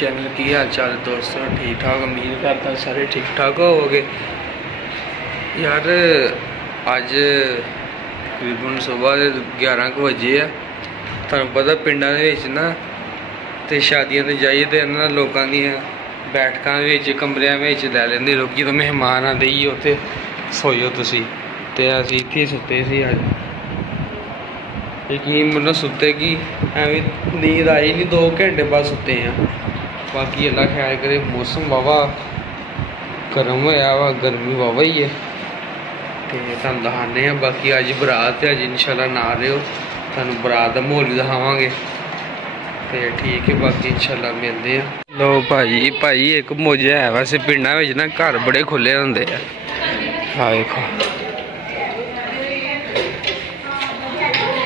Channel की हाल चाल दोस्तों, ठीक ठाक। उम्मीद करता सारे ठीक ठाक होवोगे। यार अज तकरीबन सुबह 11 बजे है। तुहानू पता पिंडां दे विच ना ते शादियां ते जाइए ते इन्हां लोकां दियां बैठकां विच कमरियां विच लै लैंदे लोग। तो मेहमान आंदे ही उत्थे सोइयो तुसी, ते असीं इत्थे सुत्ते सी अज। यकीन मन्नो सुत्ते कि एवं नींद आई नहीं, 2 घंटे बाद सुत्ते हैं। बाकी अल्लाह खैर करे। मौसम वावा गर्म होया वा, गर्मी वावा ही है। तो तुहानू दखाने हैं। बाकी अज बरात है, अज इंशाल्लाह ना रहे हो, तुहानू बरात का माहौल भी दिखावांगे। तो ठीक है, बाकी इंशाल्लाह मिलते हैं। लो भाई एक मौजा है। वैसे पिंडां विच ना घर बड़े खुले होंदे आ। देखो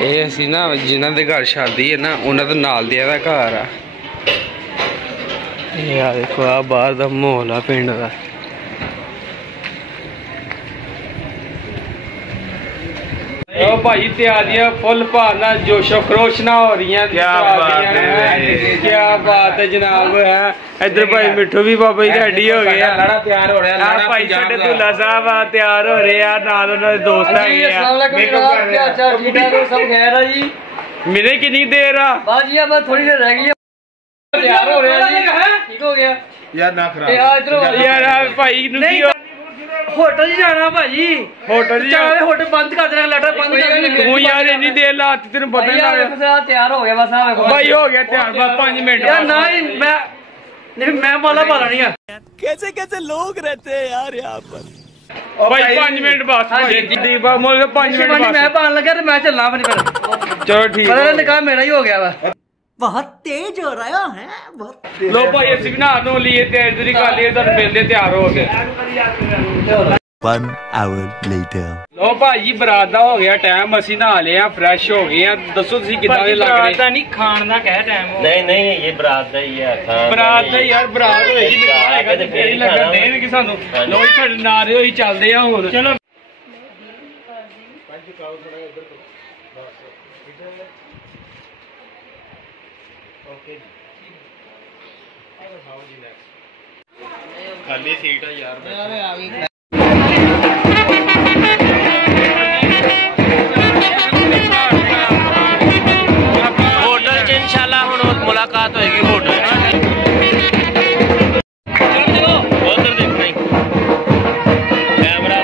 ये असी ना जिन्हां दे घर शादी है ना उन्हां दे नाल दियां दा घर आ। ये देखो आ बाहर दा माहौल आ पिंड दा। भाई तैयारियां फुल भारना, जोशो खरोश ना हो रही हैं। क्या बात है जनाब। है इधर भाई मिठू भी बाबा जी रेडी हो गए। तैयार हो रहे हैं भाई साडे दूल्हा साहब तैयार हो रहे हैं, नाल उन्हां दे दोस्त है। सब खैर है जी। मेरे कितनी देर आ? बस जी बस थोड़ी देर रह गई। तैयार हो रहे हैं जी। ठीक हो गया यार, ना खराब यार भाई होटल ही जाना भाजी। होटल होटल बंद कर देना, लेटर बंद कर देना। तू यार इतनी देर लाती, तेन पता नहीं लगा। तैयार हो गया बस भाई, हो गया तैयार बस 5 मिनट यार। ना ही मैं वाला पाला नहीं है। कैसे कैसे लोग रहते हैं यार यहाँ पर। भाई 5 मिनट बाद 5 मिनट मैं पान लगा तो मैं चलना अपनी पर। चलो ठीक है। निकाह मेरा ही हो गया वा। बहुत तेज हो रहा है बहुत। लो भाई असि भी नहा धो लिए, तैयारी कर लिए, मिलते तैयार हो गए। 1 hour later। लो भाई बरात दा हो गया टाइम, असि नहा लिया, फ्रेश हो गए हैं। दसो तुसी किदां दे लग रहे? नहीं खान दा कह टाइम हो। नहीं ये बरात दा ही है। बरात दा यार, बरात होएगी निकाह हैगा ते फेर ही लगन देणगे सानू। लो जी साडे नारे होई चलदे आ हुण। चलो खाली सीट है यार। होटल च इंशाल्लाह हुण मुलाकात होएगी होटल च। उधर देखना ही कैमरा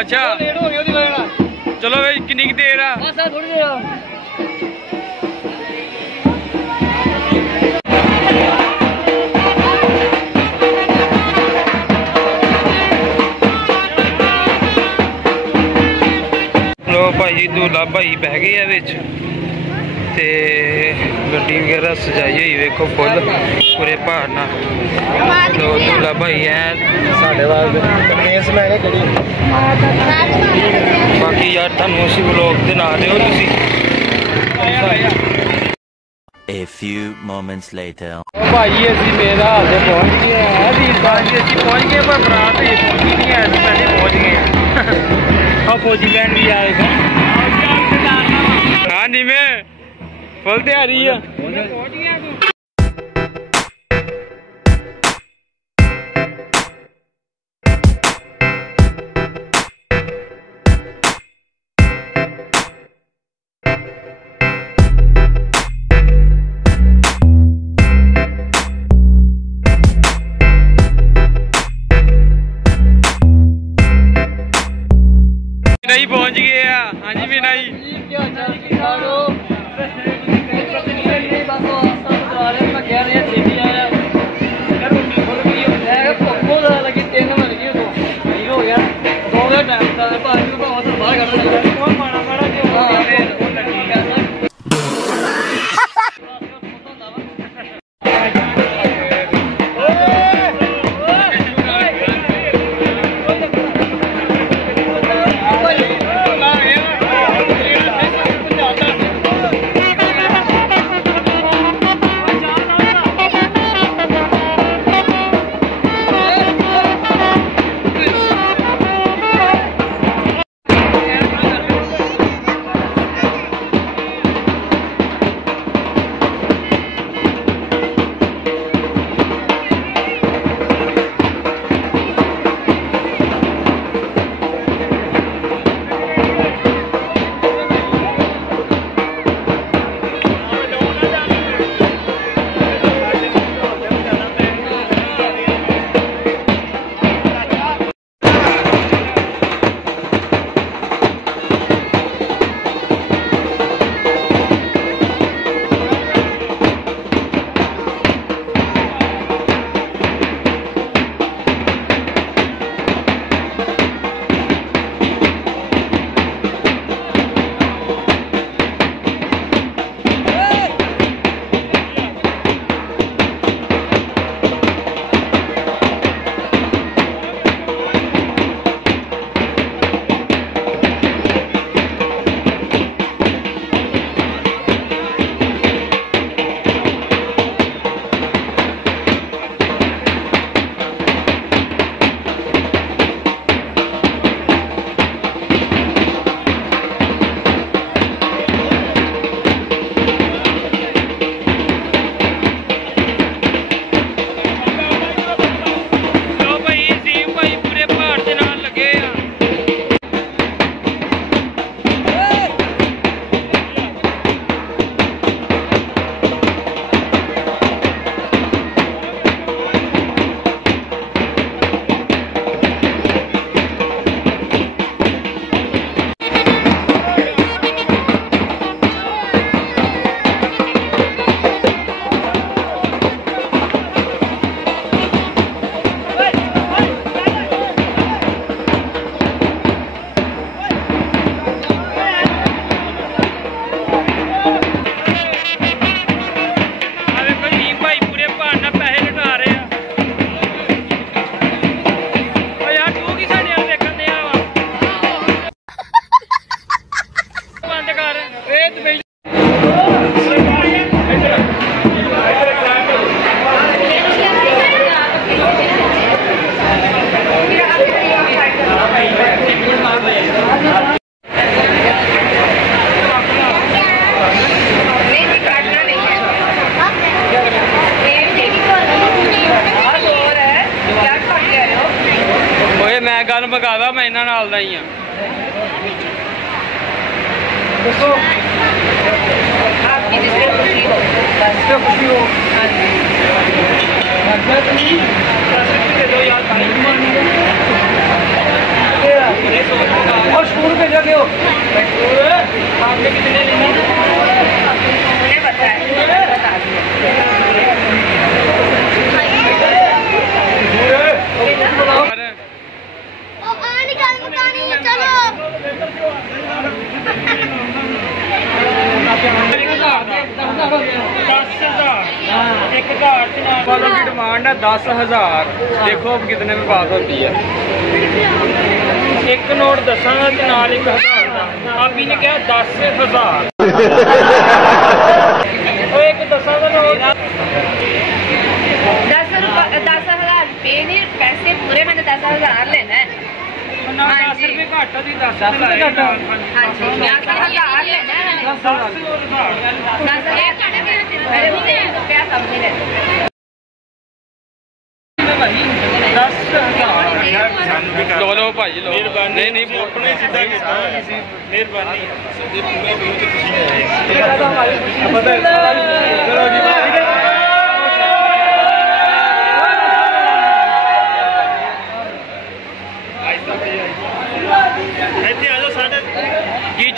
अच्छा चलो भाई, कितनी देर है? थोड़ी देर। लो भाई दूल्हा भाई बह गए है विच ते गड्डी वगैरह सजाई हुई वेखो फुल पूरे भार नाल। तो दूल्हा भाई है साढ़े बाकी यार तुहानू उसी व्लॉग दे ना दिओ तुसी। A few moments later। भाई असी मेरा हाल पहुंच गए हैं जी। भाजी असी पहुंच गए पर बरात पहुंची नहीं है, पहले पहुंच गए हैं। हाँ फौजी बहन भी आएगा। हाँ नहीं मैं फुल तैयारी है। हाँ जी मीना जी लगी 3 बज गई हो गया 2 का टाइम था भाजी को बाहर कर माड़ा माड़ा जो गल मकादा मैं इन्हां नाल दा ही हां आपकी जिससे खुशी हो बस तो खुशी हो हां जी और शूर पे जाके हो आपने कितने लेने मुझे पता है बता की डिमांड है 10,000। देखो अब कितने में बात होती है। एक नोट 10,000 के नाल 1,000 अभी ने कहा 10,000 एक 10,000 नोट 10,000 रुपये नहीं पैसे पूरे मैंने 10,000 लेना है 10 रुपये घट दी 10,000 लेना है 10,000 लो लो भाजी लो नहीं नहीं फोटो नहीं सीधा मेहरबानी की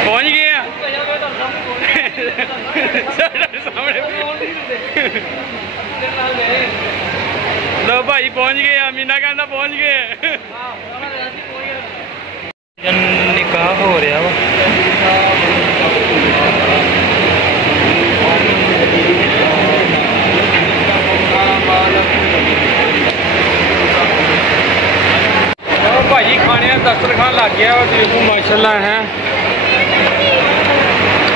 पहुंच गए लो भाई पहुंच गए मीना कहना पहुंच गए निकाह हो रहा वा भाई खाने दस्तरखान लग गया देखो माशाल्लाह है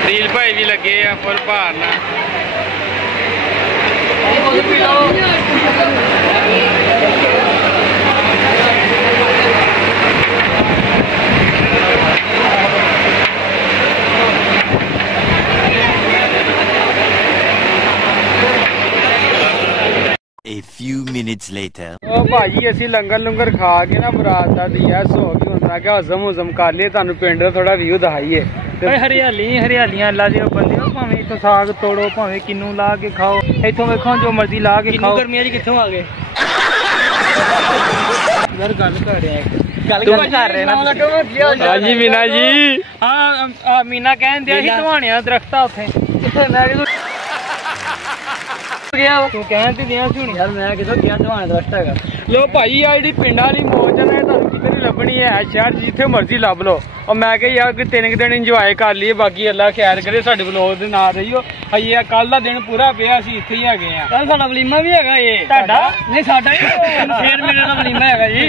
दिल भाई भी लगे हैं full भारना A few minutes later. भाजी असी लंगर लुंगर खा के ना बरात का दिया सो गई हूं मैं क्या हजम हुजम कर लिया तुहानू पिंड दा थोड़ा व्यू दिखाइए हरियाली हरियालियां अल्लाह दे बंदे भावें इथों साग तोड़ो भावें किन्नू ला के खाओ इथों वेखो जो मर्जी ला के खाओ गर्मियां कित्थों आ गए यार गल कर रहे हैं गल कर रहे ना हां जी मीना जी हां मीना कहन दिया सी ढवाणियां दरख्त उत्थे किथे मैं गया तू कहन ते दिया सुन यार मैं किथों गया ढवाणे दरख्त हैगा लो भाई आ जी पिंडा वाली मौज है तुहानू किते नहीं लभनी है शहर जिथे मर्जी लभ लो और मैं कह यार कि 3 दिन इंजॉय कर लिए बाकी अल्लाह खैर करे साडे व्लॉग दे नाल रहियो हइए कल दा दिन पूरा पिया सी इत्थे ही हैगे आ कल साडा वलीमा भी हैगा ये ਤੁਹਾਡਾ नहीं साडा ही शेर मेरे दा वलीमा हैगा जी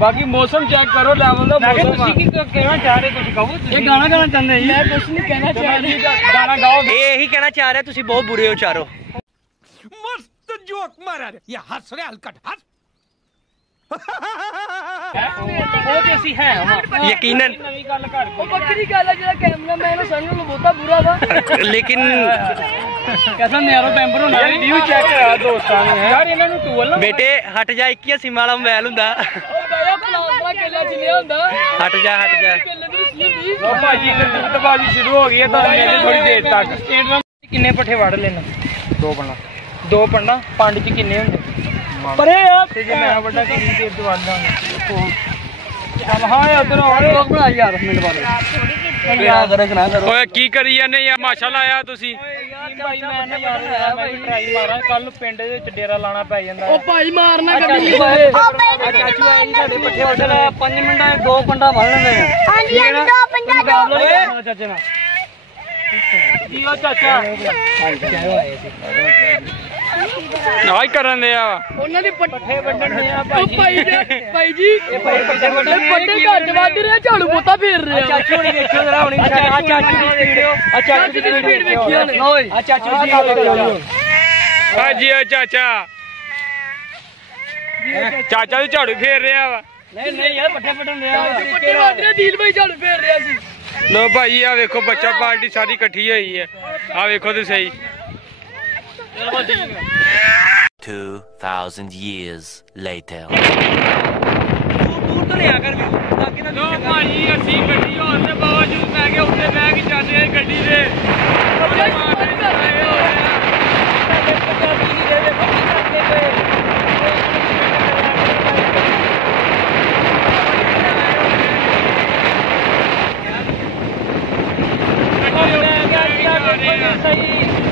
बाकी मौसम चेक करो लेवल दा मौसम ਤੁਸੀਂ ਕੀ ਕਹਿਣਾ ਚਾਹ ਰਹੇ ਤੁਸੀਂ ਕਹੋ ਇਹ ਗਾਣਾ ਗਾਣਾ ਚਾਹੁੰਦੇ ਜੀ ਮੈਂ ਕੁਝ ਨਹੀਂ ਕਹਿਣਾ ਚਾਹ ਰਿਹਾ गाना गाओ ਇਹ ਇਹੀ ਕਹਿਣਾ ਚਾਹ ਰਿਹਾ ਤੁਸੀਂ ਬਹੁਤ ਬੁਰੇ ਹੋ ਚਾਰੋ मस्त जोक मारा ये हंस रहे हलकट हंस ਉਹ ਤੇ ਅਸੀਂ ਹੈ यकीनन ਨਵੀਂ ਗੱਲ ਕਰ ਉਹ ਬੱਕਰੀ ਗੱਲ ਹੈ ਜਿਹੜਾ ਕੈਮਰਾਮੈਨ ਉਹ ਸਾਨੂੰ ਨੂੰ ਬਹੁਤਾ ਬੁਰਾ ਵਾ लेकिन कैसा नैरो टेंपर होना यार व्यू चेक करा दोस्तां ने यार ਇਹਨਾਂ ਨੂੰ ਟੂਲ ਨਾ बेटे हट जा 21 सिम वाला मोबाइल हुंदा ਉਹ ਦਇਆ ਪਲਾਸਟਿਕ केला चिलिया ਹੁੰਦਾ हट जा केले ਦੀ रस्सी ਹੁੰਦੀ लो भाजी दस्तबाजी शुरू हो गई है तो मेरे थोड़ी देर तक ਕਿੰਨੇ ਪੱਠੇ ਵੜ ਲੈਣਾ 2 बना ਦੋ ਪੰਡਾ ਪੰਡ ਚ ਕਿੰਨੇ ਹੁੰਦੇ ਪਰੇ ਯਾਰ ਤੇ ਜੇ ਮੈਂ ਵੱਡਾ ਕਿੰਨੀ ਦੇਰ ਤੋਂ ਵੜਦਾ ਚੱਲ ਹਾਂ ਯਾਰ ਉਧਰ ਹੋਰ ਲੋਕ ਬਣਾ ਯਾਰ ਮਿੰਟ ਬਾਅਦ ਯਾਰ ਕਰੇ ਨਾ ਕਰੋ ਓਏ ਕੀ ਕਰੀ ਜਾਂਦੇ ਯਾਰ ਮਾਸ਼ਾਅੱਲਾ ਆਇਆ ਤੁਸੀਂ ਭਾਈ ਮੈਂ ਨਾ ਯਾਰ ਮੈਂ ਟਰਾਈ ਮਾਰਾਂ ਕੱਲ ਨੂੰ ਪਿੰਡ ਦੇ ਵਿੱਚ ਡੇਰਾ ਲਾਣਾ ਪੈ ਜਾਂਦਾ ਉਹ ਭਾਈ ਮਾਰਨਾ ਗੱਡੀ ਚਾਚੂ ਆਏ ਜੀ ਸਾਡੇ ਪੱਠੇ ਉੱਧਰ 5 ਮਿੰਟਾਂ 2 ਪੰਡਾ ਵੜ ਲੈਂਦੇ ਆ ਹਾਂਜੀ 2 ਪੰਡਾ ਚਾਚੇ ਨਾਲ ਜੀ ਉਹ ਚਾਚਾ ਆਈ ਕਰਨ ਦੇ ਆ ਉਹਨਾਂ ਦੇ ਪੱਠੇ ਵੱਢਣ ਦੇ ਆ ਭਾਈ ਜੀ ਇਹ ਭਾਈ ਪੱਠੇ ਵੱਢਣ ਪੱਠੇ ਘੱਟ ਵੱਢ ਰਿਹਾ ਝਾੜੂ ਪੋਤਾ ਫੇਰ ਰਿਹਾ ਚਾਚੂ ਨੇ ਵੇਖਿਓ ਜਰਾ ਹੁਣੀ ਆ ਚਾਚੂ ਦੀ ਵੀਡੀਓ ਆ ਚਾਚੂ ਦੀ ਵੀਡੀਓ ਵੇਖਿਓ ਓਏ ਆ ਚਾਚੂ ਦੀ ਹਾਂਜੀ ਓ ਚਾਚਾ ਚਾਚਾ ਵੀ ਝਾੜੂ ਫੇਰ ਰਿਹਾ ਵਾ ਨਹੀਂ ਯਾਰ ਪੱਠੇ ਵੱਢਣ ਰਿਹਾ ਪੱਠੇ ਵੱਢ ਰਿਹਾ ਦੀਲ ਭਾਈ ਝਾੜੂ ਫੇਰ ਰਿਹਾ ਸੀ लो भाई आ देखो बच्चा पार्टी सारी इकट्ठी हुई है आ देखो तो सही 2000 years later. दूर तो ले आकर भी ताकि ना लो भाई ਅਸੀਂ ਗੱਡੀ ਹੋਣ ਦੇ ਬਾਵਜੂਦ ਮੈਂ ਕਿ ਉੱਤੇ ਬਹਿ ਕੇ ਜਾਂਦੇ ਆ ਗੱਡੀ ਦੇ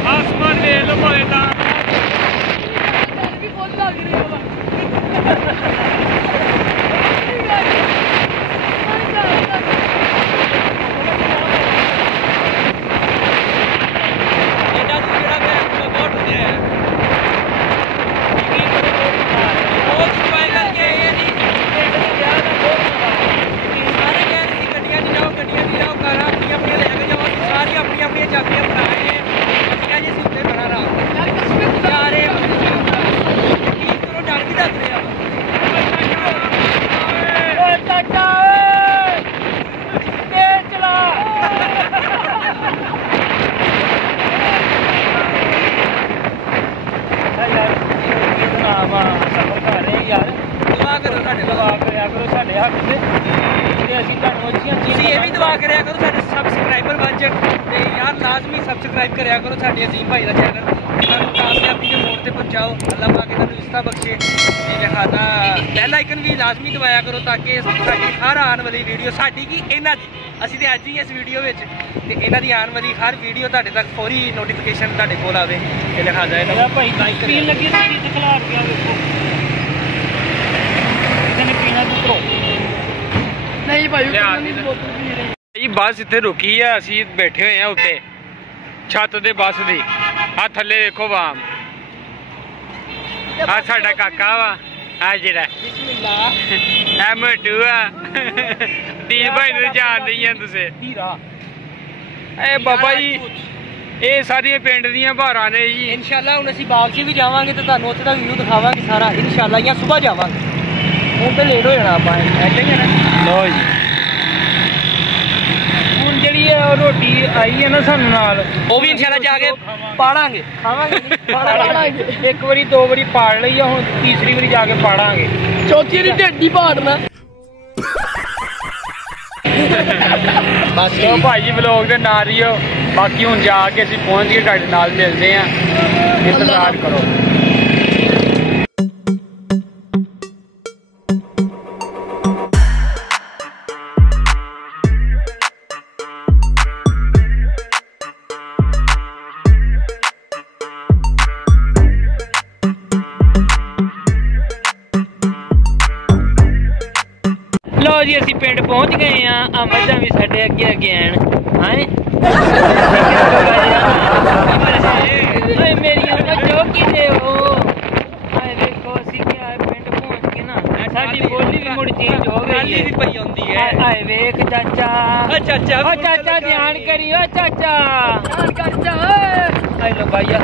आसमान ले लो भाई ता सब्सक्राइब करा करो साडे अजीम भाई का चैनल कामयाबी के मोड़ ਤੇ ਪਹੁੰਚਾਓ। ਅੱਲਾਹ ਪਾਕ ਇਹਨਾਂ ਨੂੰ ਇਸਤਾ ਬਖਸ਼ੇ ਤੇ ਲਿਹਾਜ਼ਾ ਬੈਲ ਆਈਕਨ ਵੀ ਲਾਜ਼ਮੀ ਦਬਾਇਆ ਕਰੋ ਤਾਂ ਕਿ ਸਾਡੀ ਹਰ ਆਉਣ ਵਾਲੀ ਵੀਡੀਓ, ਸਾਡੀ ਕੀ ਇਹਨਾਂ ਦੀ, ਅਸੀਂ ਤੇ ਅੱਜ ਹੀ ਇਸ ਵੀਡੀਓ ਵਿੱਚ, ਤੇ ਇਹਨਾਂ ਦੀ ਆਉਣ ਵਾਲੀ ਹਰ ਵੀਡੀਓ ਤੁਹਾਡੇ ਤੱਕ ਫੌਰੀ ਨੋਟੀਫਿਕੇਸ਼ਨ ਤੁਹਾਡੇ ਕੋਲ ਆਵੇ। ਤੇ ਲਿਹਾਜ਼ਾ ਇਹਨਾਂ ਭਾਈ ਪੀਣ ਲੱਗੀ ਸੀ ਦਿਖਲਾ ਗਿਆ ਵੇਖੋ ਇਹਨੇ ਪੀਣਾ ਪੁੱਤਰੋ ਨਹੀਂ ਭਾਈ ਜੀ ਬੱਸ ਇੱਥੇ ਰੁਕੀ ਆ, ਅਸੀਂ ਬੈਠੇ ਹੋਏ ਆ ਉੱਤੇ ਛੱਤ ਦੇ ਬੱਸ ਦੀ। ਆ ਥੱਲੇ ਦੇਖੋ ਵਾਮ, ਆ ਸਾਡਾ ਕਾਕਾ ਵਾ, ਆ ਜਿਹੜਾ ਐ ਮਟੂ ਆ ਦੀ ਭਾਈ ਨੂੰ ਜਾਣਦੇ ਹੀ ਆ ਤੁਸੀਂ। ਇਹ ਬਾਬਾ ਜੀ ਇਹ ਸਾਰੀਆਂ ਪਿੰਡ ਦੀਆਂ ਭਾਰਾਂ ਨੇ ਜੀ। ਇਨਸ਼ਾਅੱਲਾ ਹੁਣ ਅਸੀਂ ਬਾਗ 'ਚ ਵੀ ਜਾਵਾਂਗੇ ਤੇ ਤੁਹਾਨੂੰ ਉੱਥੇ ਦਾ ਵਿਊ ਦਿਖਾਵਾਂਗੇ ਸਾਰਾ ਇਨਸ਼ਾਅੱਲਾ, ਜਾਂ ਸੁਬਾਹ ਜਾਵਾਂਗੇ। ਹੁਣ ਤੇ ਲੇਟ ਹੋ ਜਾਣਾ ਆਪਾਂ, ਐਦਾਂ ਹੀ ਹੈ ਨਾ। ਲਓ ਜੀ ਹੁਣ ਜਿਹੜੀ ਰੋਟੀ ਆਈ ਹੈ ਨਾ ਸਾਨੂੰ ਨਾਲ, ਉਹ ਵੀ ਇਨਸ਼ਾਅੱਲਾ ਜਾ ਕੇ ਪਾੜਾਂਗੇ, ਖਾਵਾਂਗੇ ਪਾੜਾਂਗੇ। ਇੱਕ ਵਾਰੀ ਦੋ ਵਾਰੀ ਪਾੜ ਲਈ ਆ, ਹੁਣ ਤੀਸਰੀ ਵਾਰੀ ਜਾ ਕੇ ਪਾੜਾਂਗੇ। ਚੌਥੀ ਵਾਰੀ ਢੇਡੀ ਪਾੜਨਾ। ਬਸ ਲੋ ਭਾਈ ਜੀ ਵਲੋਗ ਦੇ ਨਾਲ ਹੀ ਹੋ। ਬਾਕੀ ਹੁਣ ਜਾ ਕੇ ਅਸੀਂ ਪਹੁੰਚ ਗਏ, ਤੁਹਾਡੇ ਨਾਲ ਮਿਲਦੇ ਆ, ਇੰਤਜ਼ਾਰ ਕਰੋ। ਲਓ ਜੀ ਅਸੀਂ ਪਿੰਡ ਪਹੁੰਚ ਗਏ ਆ, ਆ ਮੱਝਾਂ ਵੀ ਸਾਡੇ ਅੱਗੇ ਅੱਗੇ ਆਣ। ਹਾਏ ਮੇਰੀਆਂ ਮੱਝਾਂ ਕਿਤੇ ਹੋ। ਹਾਏ ਵੇਖੋ ਅਸੀਂ ਕਿਹਾ ਪਿੰਡ ਪਹੁੰਚ ਕੇ ਨਾ ਸਾਡੀ ਬੋਲੀ ਵੀ ਮੁੜ ਚੇਂਜ ਹੋ ਗਈ, ਵੀ ਪਈ ਹੁੰਦੀ ਹੈ। ਹਾਏ ਵੇਖ ਚਾਚਾ, ਓ ਚਾਚਾ, ਓ ਚਾਚਾ ਧਿਆਨ ਕਰੀ, ਓ ਚਾਚਾ ਧਿਆਨ ਕਰ। ਹਾਏ ਲੋ ਭਾਈਆ